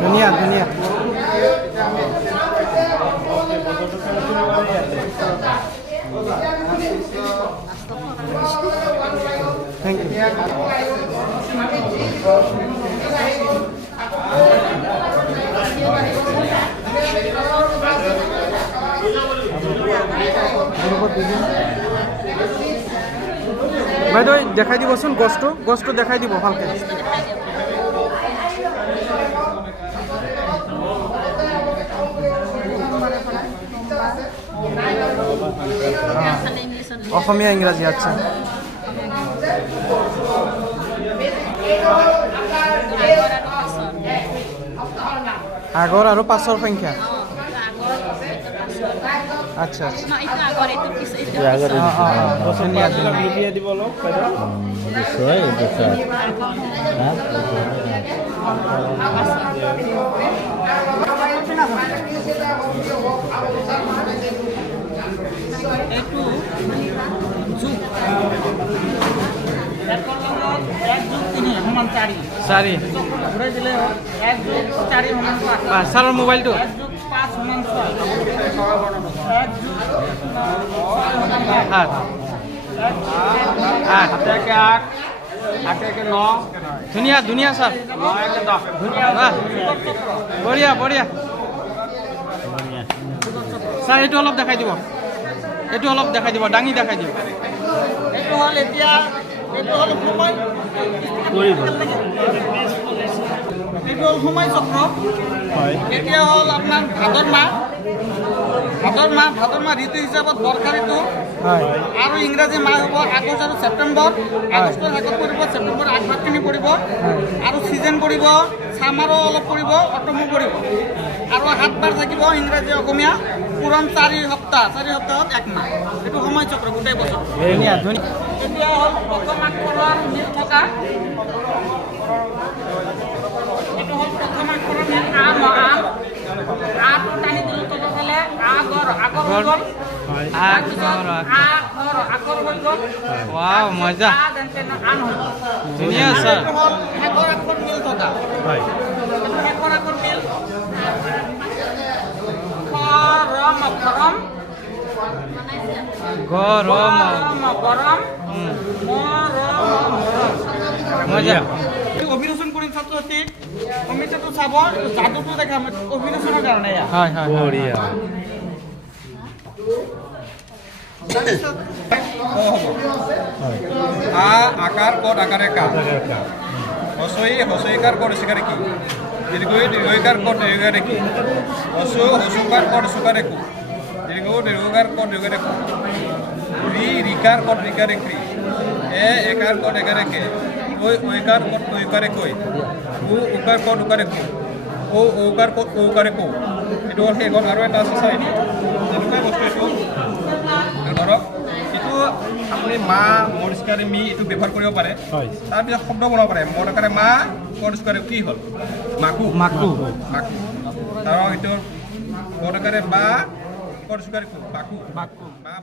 ধুনীয়া ধুনীয়া thank U বাইদেউ দেখাই দিবচোন গছটো দেখাই দিব ভালকে অসমীয়া ইংৰাজী আচ্ছা আগৰ আৰু পাছৰ সংখ্যা আচ্ছা আচ্ছা চাৰি ছাৰৰ মোবাইলটো ধুনীয়া ধুনীয়া ছাৰ বঢ়িয়া বঢ়িয়া ছাৰ এইটো অলপ দেখাই দিব দাঙি দেখাই দিব এইটো হ'ল এতিয়া এইটো হ'ল সময় এইটো হ'ল সময় চক্ৰ এতিয়া হ'ল আপোনাৰ ভাদৰ মাহ ঋতু হিচাপত বৰ্ষা ঋতু আৰু ইংৰাজী মাহ হ'ব আগষ্ট আৰু ছেপ্টেম্বৰ আগষ্টৰ শেষত পৰিব ছেপ্টেম্বৰ আগভাগখিনি পৰিব আৰু ছিজন পৰিব ছামাৰো অলপ পৰিব অটমো পৰিব আৰু 7 বাৰ থাকিব ইংৰাজী অসমীয়া পুৰণ 4 সপ্তাহত 1 মাহ এইটো সময় চক্ৰ গোটেই বছৰ এতিয়া হ'ল প্ৰথম আখৰৰ মিল থকা এইটো হ'ল প্ৰথম আখৰৰ মিল আটো টানি দিলোঁ তলৰ ফালে আগৰ হৈ গ'ল আগৰ হৈ গ'ল ৱাও মজা ধুনীয়া ছাৰ শেষৰ আখৰ মিল থকা শেষৰ আখৰ মিল গৰম মজা অভিনন্দন কৰিম ছাত্ৰ ছাত্ৰীক অমিতাটো চাব যাদুটো দেখাম অভিনন্দনৰ কাৰণে হয় হয় বঢ়িয়া আকাৰ কত আকাৰে কা হচৈকাৰ কত হচিকাৰে কি দীৰ্ঘইকাৰ কত দীৰ্ঘাৰে কি হচুকাৰ কত সুকাৰে কু দীৰ্ঘকাৰ কত দীৰ্ঘাৰে কু ৰিকাৰ কত ৰিকাৰে ক্ৰী একাৰ কত একাৰে কে ঐকাৰ কত ঐকাৰে কৈ উকাৰ কত উকাৰে কু ঔকাৰ কত ঔকাৰে কৌ এইটো হ'ল সেই গ'ল আৰু এটা আছে চাই তেনেকুৱাই বস্তু এইটো ধৰক এইটো আপুনি মা মৰিষ্কাৰে মি এইটো ব্যৱহাৰ কৰিব পাৰে তাৰপিছত শব্দ বনাব পাৰে মৰকাৰে মা মৰিষ্কাৰে কি হ'ল মাকু ধৰক এইটো মৰকাৰে বা মৰিষ্কাৰে বাকু মা